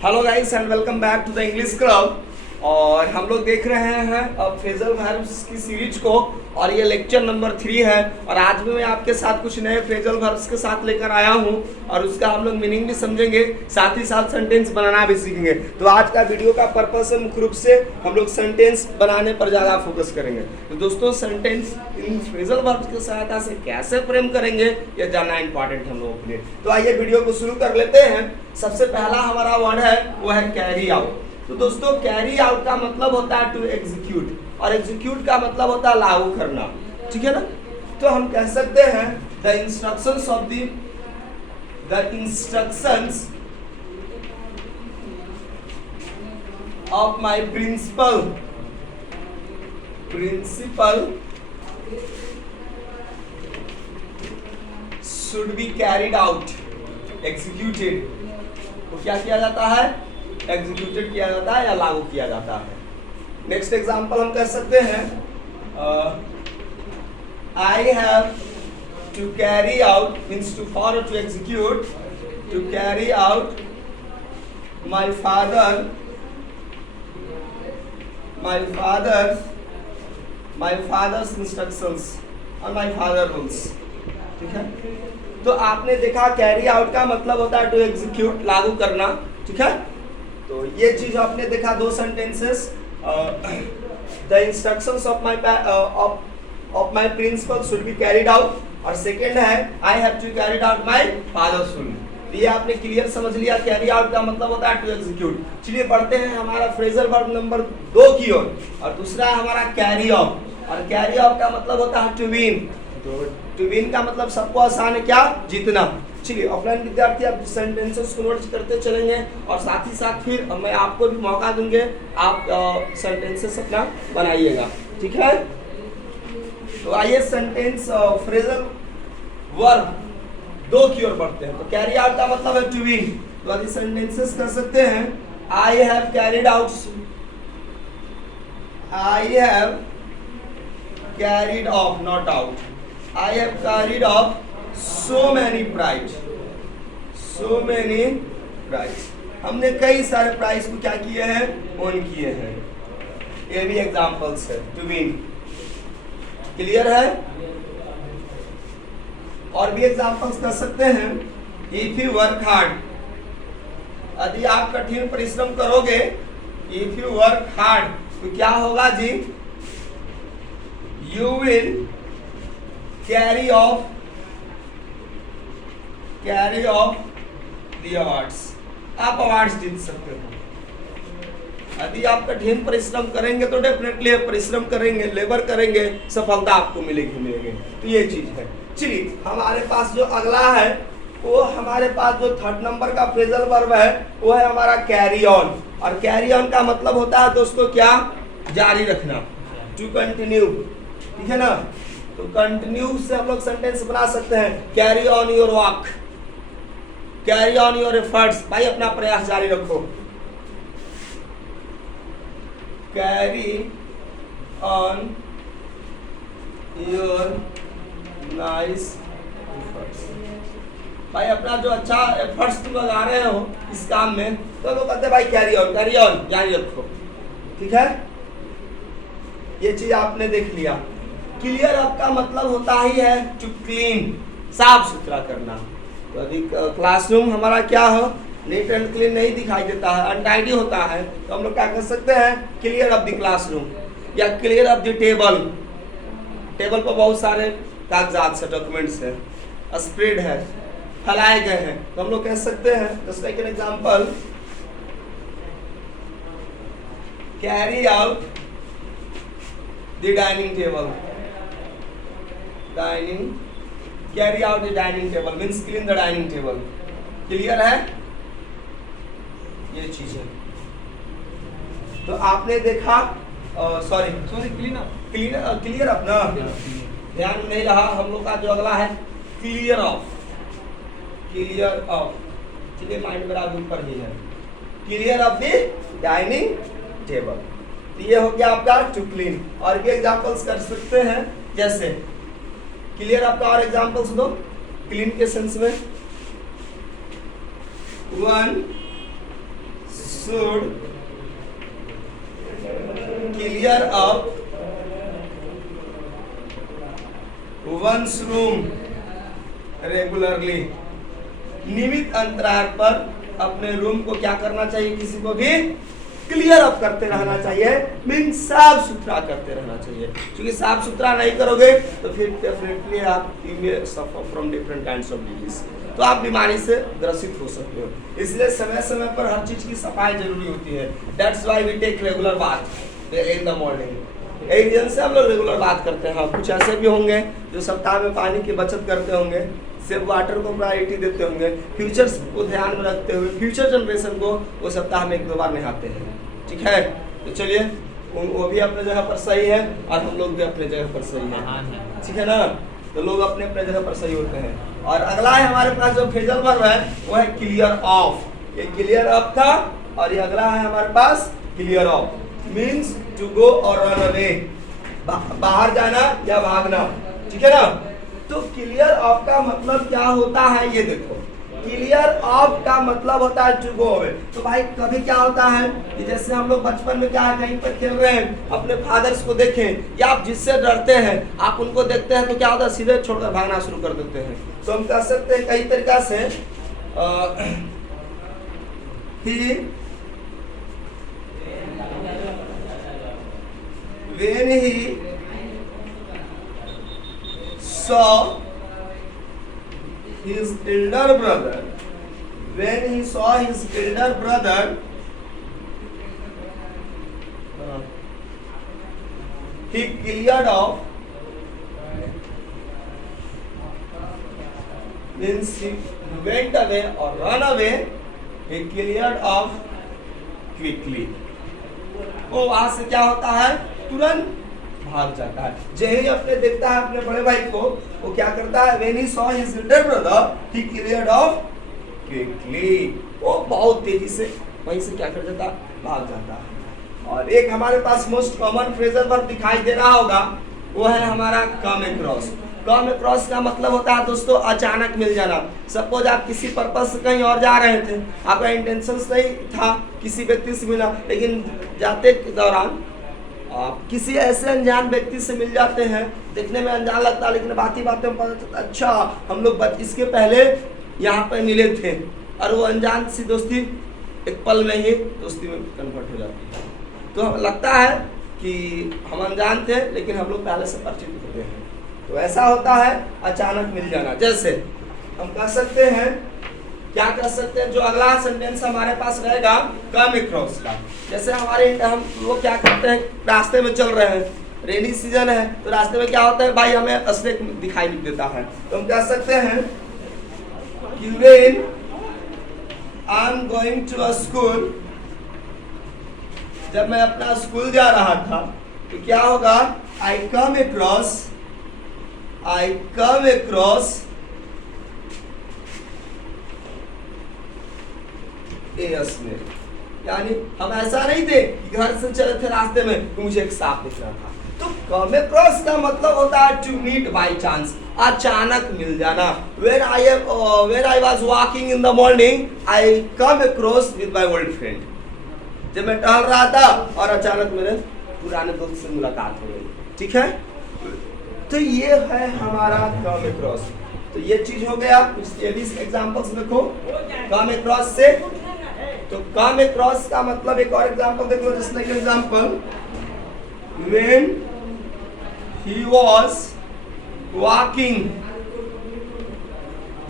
Hello guys and welcome back to the English club. और हम लोग देख रहे हैं अब फ्रेजल वर्ब्स की सीरीज को, और ये लेक्चर नंबर 3 है। और आज भी मैं आपके साथ कुछ नए फ्रेजल वर्ब्स के साथ लेकर आया हूँ, और उसका हम लोग मीनिंग भी समझेंगे, साथ ही साथ सेंटेंस बनाना भी सीखेंगे। तो आज का वीडियो का पर्पस है मुख्य रूप से हम लोग सेंटेंस बनाने पर ज़्यादा फोकस करेंगे। तो दोस्तों, सेंटेंस इन फ्रेजल वर्ब्स की सहायता से कैसे फ्रेम करेंगे ये जानना इंपॉर्टेंट हम लोगों के लिए। तो आइए वीडियो को शुरू कर लेते हैं। सबसे पहला हमारा वर्ड है वो है कैरी आउट। तो दोस्तों, कैरी आउट का मतलब होता है टू एग्जीक्यूट, और एग्जीक्यूट का मतलब होता है लागू करना, ठीक है ना। तो हम कह सकते हैं the instructions of my principal should be carried out, executed. तो क्या किया जाता है? एग्जीक्यूटेड किया जाता है या लागू किया जाता है। नेक्स्ट एग्जांपल हम कह सकते हैं I have to carry out means to for to execute, to carry out my father's instructions और माय फादर रूल्स, ठीक है। तो आपने देखा कैरी आउट का मतलब होता है टू एग्जीक्यूट, लागू करना, ठीक है। तो ये चीज आपने देखा, दो sentences, the instructions of my principal should be carried out, और सेकंड है I have to carried out my father's rule. ये आपने क्लियर समझ लिया, कैरी आउट का मतलब होता है टू एग्जीक्यूट। चलिए बढ़ते हैं हमारा फ्रेजल वर्ब नंबर 2 की ओर, और दूसरा है हमारा कैरी ऑफ, और कैरी ऑफ का मतलब होता है टू विन। तो टू विन का मतलब सबको आसान है, क्या? जीतना। चलिए ऑफलाइन विद्यार्थी आप सेंटेंसेस को नोट करते चलेंगे, और साथ ही साथ फिर मैं आपको भी मौका दूंगे, आप सेंटेंसेस अपना बनाइएगा, ठीक है। तो आइए सेंटेंस फ्रेजल वर्ब 2 की ओर बढ़ते हैं। तो कैरी आउट का मतलब है टू विन। तो आदि सेंटेंसेस कर सकते हैं I have carried out, I have carried of, not out, I have carried of so many prize, हमने कई सारे प्राइज को क्या किए हैं? ओन किए हैं। ये भी एग्जांपल्स है टू विन, क्लियर है। और भी एग्जांपल्स कर सकते हैं इफ यू वर्क हार्ड, यदि आप कठिन परिश्रम करोगे, इफ यू वर्क हार्ड तो क्या होगा जी? You will carry off the awards, आप अवार्ड्स जीत सकते हो। यदि आप कठिन परिश्रम करेंगे तो डेफिनेटली परिश्रम करेंगे, लेबर करेंगे, सफलता आपको मिलेगी। तो ये चीज है। चलिए हमारे पास जो अगला है वो हमारे पास जो 3rd नंबर का फ्रेजल वर्ब है वो है हमारा कैरी ऑन, और कैरी ऑन का मतलब होता है दोस्तों क्या? जारी रखना, टू कंटिन्यू, ठीक है ना। तो कंटिन्यू से हम लोग सेंटेंस बना सकते हैं carry on your walk, carry on your efforts, भाई अपना प्रयास जारी रखो। Carry on your nice efforts, भाई अपना जो अच्छा एफर्ट्स तुम लगा रहे हो इस काम में, तो वो कहते हैं भाई कैरी ऑन जारी रखो, ठीक है। ये चीज आपने देख लिया। क्लियर अप का मतलब होता ही है टू क्लीन, साफ सुथरा करना। तो यदि क्लासरूम हमारा क्या हो, नीट एंड क्लीन नहीं दिखाई देता है, अनटाइडी होता है, तो हम लोग क्या कर सकते हैं? क्लियर अप द क्लासरूम, या clear up the table. Table पर बहुत सारे कागजात से, डॉक्यूमेंट्स है, स्प्रेड है, फैलाए गए हैं, तो हम लोग कह सकते हैं just like an example, carry out the dining table, carry out the dining table means clean the dining table. Clear है? ये चीज है। तो आपने देखा, क्लियर अप ना, ध्यान नहीं रहा हम लोग का जो अगला है क्लियर ऑफ, चलिए माइंड मेरा ऊपर ही है, clear of the dining table. तो ये हो गया आपका टू क्लीन। और भी एग्जांपल्स कर सकते हैं, जैसे क्लियर आपका और एग्जांपल्स दो क्लीन के सेंस में। 1 should clear up one's room regularly. नियमित अंतराल पर अपने रूम को क्या करना चाहिए, किसी को भी क्लियर अप करते रहना चाहिए, मीन साफ सुथरा करते रहना चाहिए, क्योंकि साफ सुथरा नहीं करोगे तो फिर डेफिनेटली आप you may suffer from different kinds of disease, तो आप बीमारी से ग्रसित हो सकते हो। इसलिए समय समय पर हर चीज की सफाई जरूरी होती है। That's why we take regular bath in the morning. यही रीजन से हम लोग रेगुलर बात करते हैं। कुछ ऐसे भी होंगे जो सप्ताह में पानी की बचत करते होंगे, सिर्फ वाटर को प्रायोरिटी देते होंगे, फ्यूचर्स को ध्यान में रखते हुए फ्यूचर जनरेशन को वो सप्ताह में 1-2 बार नहाते हैं। ठीक है, तो चलिए वो भी अपने जगह पर सही है और हम लोग भी अपने जगह पर सही है। ठीक है ना, तो लोग अपने अपने जगह पर सही होते हैं। और अगला है हमारे पास जो फ्रेजल वर्ब है वो है क्लियर ऑफ। ये क्लियर ऑफ था और ये अगला है हमारे पास clear off, means to go और रन अवे, बाहर जाना या भागना। ठीक है ना, तो क्लियर ऑफ का मतलब क्या होता है ये देखो। क्लियर ऑफ का मतलब होता है टू गो अवे। तो भाई कभी क्या होता है कि जैसे हम लोग बचपन में क्या है, कहीं पर खेल रहे हैं, अपने फादर्स को देखें या आप जिससे डरते हैं आप उनको देखते हैं तो क्या होता है, सीधे छोड़कर भागना शुरू कर देते हैं। तो हम कह सकते हैं कई तरीका से when he saw his elder brother, when he saw his elder brother, he cleared off, means he went away or run away, he cleared off quickly. वो वहां से क्या होता है, तुरंत भाग जाता है। जही अपने देखता है अपने बड़े भाई को, वो क्या करता है, when he saw his elder brother, he cleared off quickly. वो बहुत तेजी से वहीं से क्या कर जाता, भाग जाता है। और एक हमारे पास मोस्ट कॉमन फ्रेजल वर्ब दिखाई दे रहा होगा, वो है हमारा कम अक्रॉस। कम अक्रॉस का मतलब होता है दोस्तों अचानक मिल जाना। सपोज आप किसी पर्पज से कहीं और जा रहे थे, आपका इंटेंशन नहीं था किसी व्यक्ति से मिलना, लेकिन जाते के दौरान आप किसी ऐसे अनजान व्यक्ति से मिल जाते हैं, देखने में अनजान लगता है लेकिन बात ही बातें में पता चलता अच्छा हम लोग इसके पहले यहाँ पे मिले थे, और वो अनजान सी दोस्ती एक पल में ही दोस्ती में कन्वर्ट हो जाती है। तो लगता है कि हम अनजान थे लेकिन हम लोग पहले से परिचित होते हैं। तो ऐसा होता है अचानक मिल जाना। जैसे हम कह सकते हैं, क्या कह सकते हैं, जो अगला सेंटेंस हमारे पास रहेगा कम अक्रॉस का। जैसे हम लोग क्या करते हैं, रास्ते में चल रहे हैं, रेनी सीजन है तो रास्ते में क्या होता है भाई, हमें असले दिखाई देता है। तो हम कह सकते हैं कि when I am going to a school, जब मैं अपना स्कूल जा रहा था तो क्या होगा, I come across a snail। यानी हम ऐसा नहीं थे कि घर से चले थे रास्ते में तो मुझे एक सांप दिख रहा था। तो कम अक्रॉस का मतलब होता है टू मीट बाय चांस, अचानक मिल जाना। when I was walking in the morning, I come across with my old friend। जब मैं टहल रहा था और अचानक मेरे पुराने दोस्त से मुलाकात हो गई। ठीक है, तो ये है हमारा कम अक्रॉस। तो ये चीज हो गया। ये भी एग्जांपल्स देखो कम अक्रॉस से। तो कम अक्रॉस का मतलब एक और एग्जांपल देख लो, just like example when he was walking,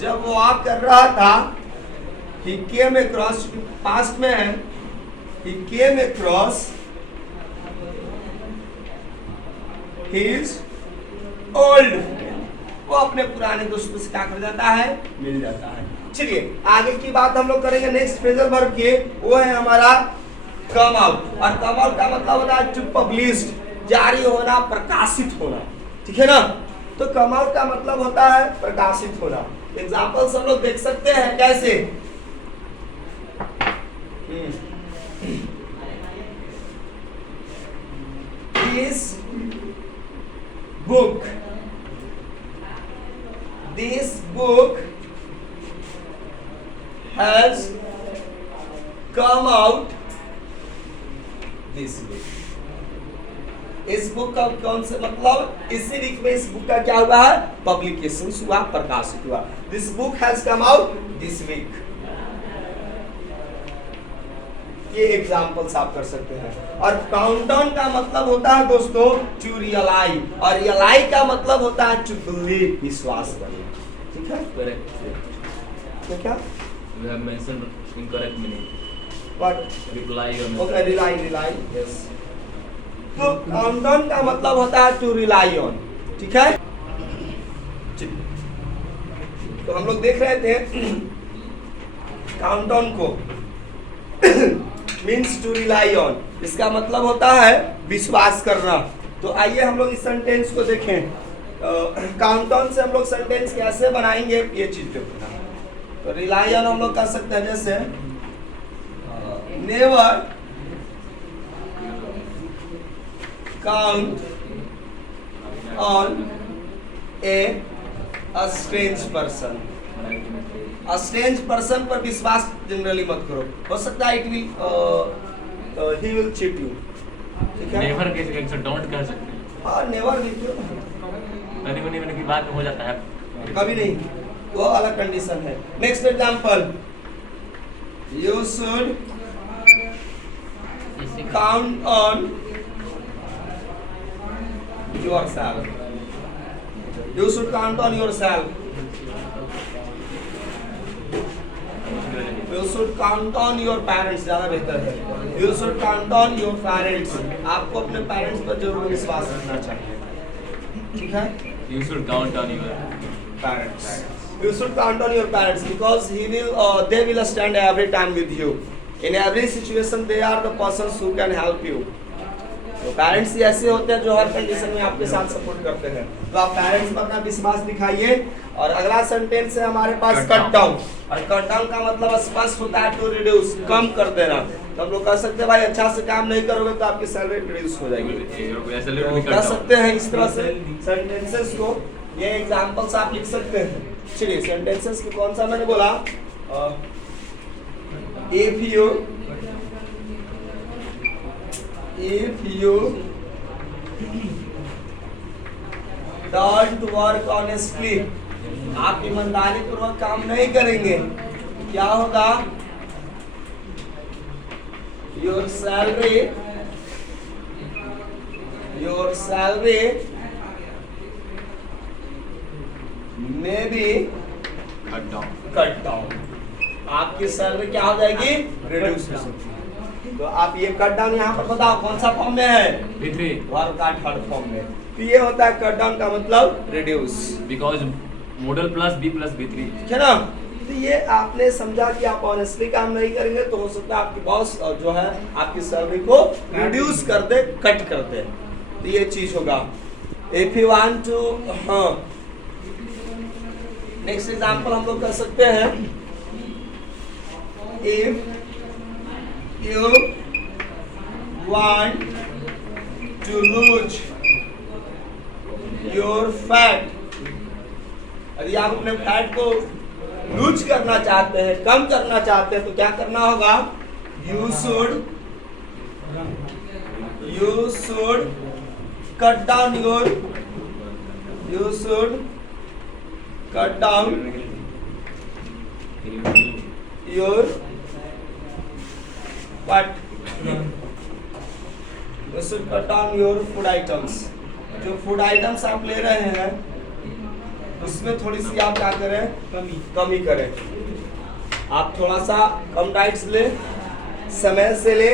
जब वो वॉक कर रहा था, he came across, पास्ट में है, he came across his old friend। वो अपने पुराने दोस्तों से क्या कर जाता है, मिल जाता है। चलिए आगे की बात हम लोग करेंगे नेक्स्ट फ्रेजल वर्ब की, वो है हमारा कम आउट। और कम आउट का मतलब होता है टू पब्लिश्ड, जारी होना, प्रकाशित होना। ठीक है ना, तो कम आउट का मतलब होता है प्रकाशित होना। एग्जांपल्स हम लोग देख सकते हैं कैसे, this book has come out this week. इस बुक का कौन से मतलब इसी वीक में इस बुक का क्या हुआ है, पब्लिकेशन हुआ, प्रकाशित हुआ। This book has come out this week. ये एग्जांपल्स आप कर सकते हैं। और काउंटडाउन का मतलब होता है दोस्तों टू रियलाइज, और रियलाइज का मतलब होता है टू बिलीव, विश्वास करना। ठीक है, Correct. तो क्या You have mentioned incorrect meaning. What Reply or okay, rely, yes. तो काउंटडाउन का मतलब होता है टू रिलाई ऑन। ठीक है, तो हम लोग देख रहे थे काउंटडाउन को मीन्स टू रिलाई ऑन, इसका मतलब होता है विश्वास करना। तो आइए हम लोग इस सेंटेंस को देखें। काउंटडाउन से हम लोग सेंटेंस कैसे बनाएंगे, ये चीज देखना। तो रिलाई ऑन हम लोग कर सकते हैं, जैसे never count on a strange person. Strange person पर विश्वास जनरली मत करो, हो सकता है it will he will cheat you. ठीक है, नेवर कैसे कैसे डोंट कह सकते हैं। हाँ, नेवर भी क्यों, कभी कभी मैंने की बात में हो जाता है, कभी नहीं, वो अलग कंडीशन है। Next example, you should count on yourself. You should count on yourself. You should count on your parents, ज्यादा बेहतर है। You should count on your parents, आपको अपने पेरेंट्स पर जरूर विश्वास रखना चाहिए। ठीक है, You should count on your parents. You should count on your parents because they will stand every time with you. In every situation, they are the persons who can help you. तो parents ही ऐसे होते हैं जो हर condition में आपके साथ support करते हैं। तो आप पेरेंट्स पर अपना विश्वास दिखाइए। और अगला सेंटेंस है हमारे पास कट डाउन, और कट डाउन का मतलब स्पष्ट होता है टू रिड्यूस, कम कर देना। तो हम लोग कह सकते हैं भाई अच्छा से काम नहीं करोगे तो आपकी सैलरी रिड्यूस हो जाएगी। तो कह सकते हैं इस तरह से सेंटेंसेस को, ये एग्जांपल्स आप लिख सकते हैं। चलिए सेंटेंसेस को कौन सा मैंने बोला, if you don't work honestly, आप ईमानदारी पूर्वक काम नहीं करेंगे, क्या होगा, your salary may be cut down, आपकी सैलरी क्या हो जाएगी, रिड्यूस हो सकती है। तो आप ये कट डाउन यहाँ पर बताओ कौन सा फॉर्म में है, वर्ब का थर्ड फॉर्म में। तो ये होता है कट डाउन का मतलब reduce, because model plus b plus b three, ठीक है ना। तो ये आपने समझा कि आप ऑनेस्टली काम नहीं करेंगे तो हो सकता है आपकी बॉस जो है आपकी सैलरी को रिड्यूस कर दे, कट कर दे। तो ये चीज होगा। इफ यू वांट टू, हाँ नेक्स्ट एग्जांपल हम लोग कर सकते हैं, if you want to lose your fat, यदि आप अपने फैट को लूज करना चाहते हैं, कम करना चाहते हैं, तो क्या करना होगा, you should cut down your But you should cut down your food items. जो फूड आइटम्स आप ले रहे हैं उसमें थोड़ी सी आप क्या करें, कमी करें। आप थोड़ा सा कम डाइट्स ले, समय से ले।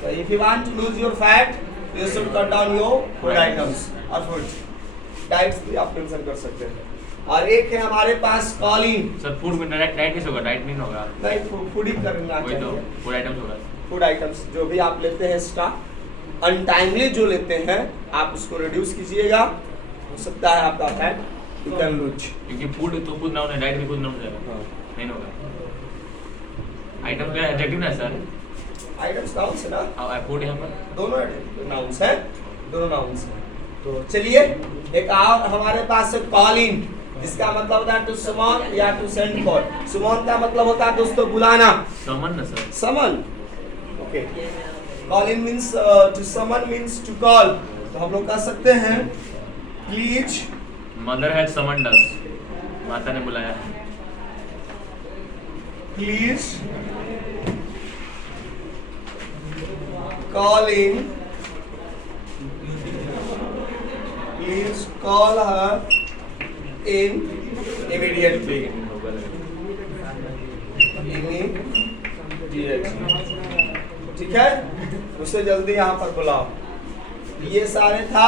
तो if you want to lose your fat, you should cut down your food items और फूड डाइट्स भी आप मेंशन कर सकते हैं। और एक है हमारे पास कॉलिंग। सर फूड में डाइट कैसे होगा, डाइट नहीं होगा, नहीं फूड ही करना वही तो चाहिए। फूड आइटम्स होगा। फूड आइटम्स जो भी आप लेते हैं एक्स्ट्रा अनटाइमली जो लेते हैं आप उसको रिड्यूस कीजिएगा, हो सकता है आपका फैट यू कैन लूज। क्योंकि फूड तो खुद नाउन है, डाइट भी खुद नाउन है, नहीं होगा। आइटम क्या एडजेक्टिव ना सर, आइटम्स नाउन्स है ना, अब फूड यहाँ पर दोनों नाउन्स हैं, दोनों नाउन्स हैं। तो चलिए एक और हमारे पास है कॉलिंग, जिसका मतलब होता है टू समन या टू सेंड कॉल। समन का मतलब होता है दोस्तों बुलाना, समन ना sir, summon, okay call in means to summon means to call, तो हम लोग कह सकते हैं please mother has summoned us, माता ने बुलाया। Please call in, please call her in immediately, ठीक है, उसे जल्दी यहाँ पर बुलाओ। ये सारे था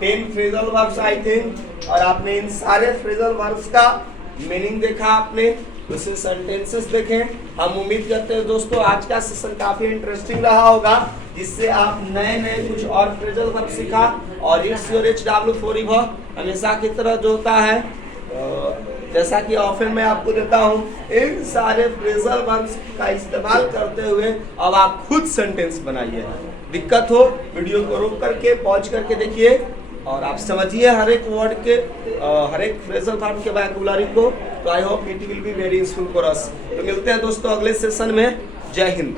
10 फ्रेजल वर्ब्स आई थिंक, और आपने इन सारे फ्रेजल वर्ब्स का मीनिंग देखा, आपने उसे सेंटेंसेस देखे। हम उम्मीद करते हैं दोस्तों आज का सेशन काफी इंटरेस्टिंग रहा होगा, जिससे आप नए नए कुछ और फ्रेजल वर्ब सीखा। और इट्स योर HW4 वर्ब हमेशा की तरह जो होता है, जैसा कि ऑफर मैं आपको देता हूं, इन सारे फ्रेजल वर्ब्स का इस्तेमाल करते हुए अब आप खुद सेंटेंस बनाइए। दिक्कत हो वीडियो को रोक करके पॉज करके देखिए और आप समझिए हर एक वर्ड के हर एक फ्रेजल वर्ब के वोकैबुलरी को। तो I hope it will be very useful for us. तो मिलते हैं दोस्तों अगले सेशन में। जय हिंद।